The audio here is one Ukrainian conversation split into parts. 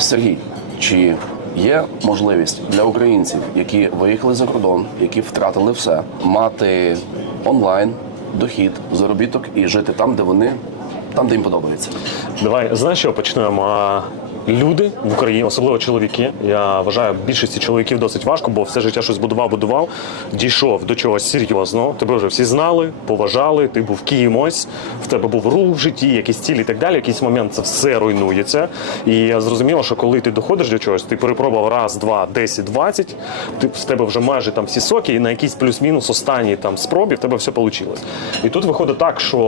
Сергій, чи є можливість для українців, які виїхали за кордон, які втратили все, мати онлайн дохід, заробіток і жити там, де вони, там, де їм подобається? Давай знаєш, що почнемо. Люди в Україні, особливо чоловіки. Я вважаю, більшості чоловіків досить важко, бо все життя щось будував, будував, дійшов до чогось серйозного. Тебе вже всі знали, поважали. Ти був кимось, в тебе був рух в житті, якісь цілі і так далі. Якийсь момент це все руйнується. І я зрозуміло, що коли ти доходиш до чогось, ти перепробував раз, два, десять, двадцять, ти в тебе вже майже там всі соки, і на якийсь плюс-мінус останній там спробі в тебе все вийшло. І тут виходить так, що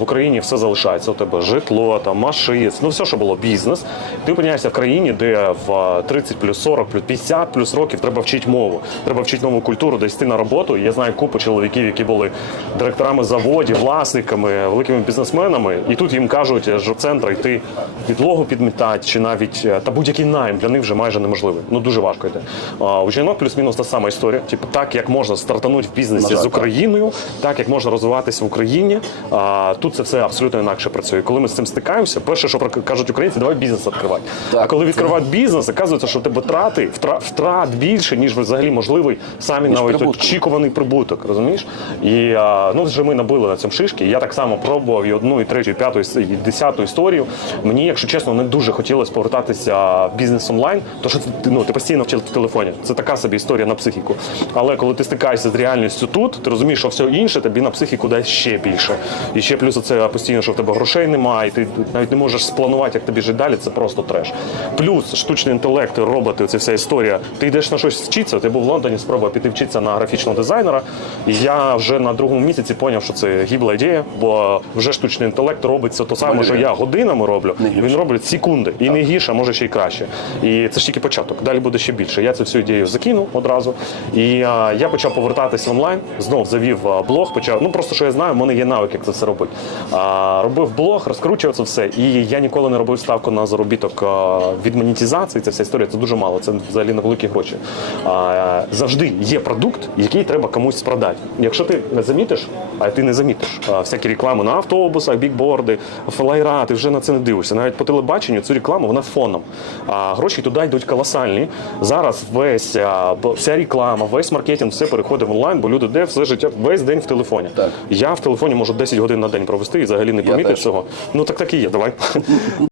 в Україні все залишається. У тебе житло, там машини, ну все, що було бізнес. Ти опиняєшся в країні, де в 30 плюс 40 плюс 50 плюс років треба вчити мову, треба вчити нову культуру, десь йти на роботу. Я знаю купу чоловіків, які були директорами заводів, власниками, великими бізнесменами, і тут їм кажуть з центра йти підлогу підмітати, чи навіть е, та будь-який найм для них вже майже неможливий. Ну дуже важко йти. А у жінок плюс-мінус та сама історія. Типу, так як можна стартанути в бізнесі На жаль, з. Україною, так як можна розвиватися в Україні. А тут це все абсолютно інакше працює. Коли ми з цим стикаємося, перше, що кажуть українці, давай бізнес відкривати. Так, а коли відкривають бізнес, оказується, що в тебе трати втра- втрат більше, ніж взагалі можливий самі навіть прибутку. очікуваний прибуток. Розумієш? І а, ну вже ми набили на цьому шишки. Я так само пробував і одну, і третю, і п'яту, і десяту історію. Мені, якщо чесно, не дуже хотілося повертатися в бізнес онлайн, то що ти ну ти постійно в телефоні. Це така собі історія на психіку. Але коли ти стикаєшся з реальністю тут, ти розумієш, що все інше тобі на психіку дасть ще більше. І ще плюс це постійно, що в тебе грошей немає, і ти навіть не можеш спланувати, як тобі жити далі. Це просто треш. Плюс штучний інтелект, роботи, це вся історія. Ти йдеш на щось вчитися. Ти був в Лондоні, спробував піти вчитися на графічного дизайнера. І я вже на другому місяці зрозумів, що це гібла ідея, бо вже штучний інтелект робить це то саме, що я годинами роблю. Він робить секунди. І не гірше, а може ще й краще. І це ж тільки початок. Далі буде ще більше. Я цю всю ідею закинув одразу. І а, я почав повертатись онлайн. Знов завів а, блог. Почав. Ну просто що я знаю, в мене є навик, як це все робити. А, робив блог, розкручував це все. І я ніколи не робив ставку на заробіток від монетизації. Це вся історія. Це дуже мало. Це взагалі на великі гроші. Завжди є продукт, який треба комусь продати. Якщо ти не замітиш, а ти не замітиш всякі реклами на автобусах, бікборди, флайра, ти вже на це не дивишся. Навіть по телебаченню цю рекламу вона фоном. А гроші туди йдуть колосальні. Зараз весь вся реклама, весь маркетинг, все переходить в онлайн, бо люди де все життя весь день в телефоні. Так. Я в телефоні можу 10 годин на день провести і взагалі не помітити теж. цього. Ну так так і є. Давай.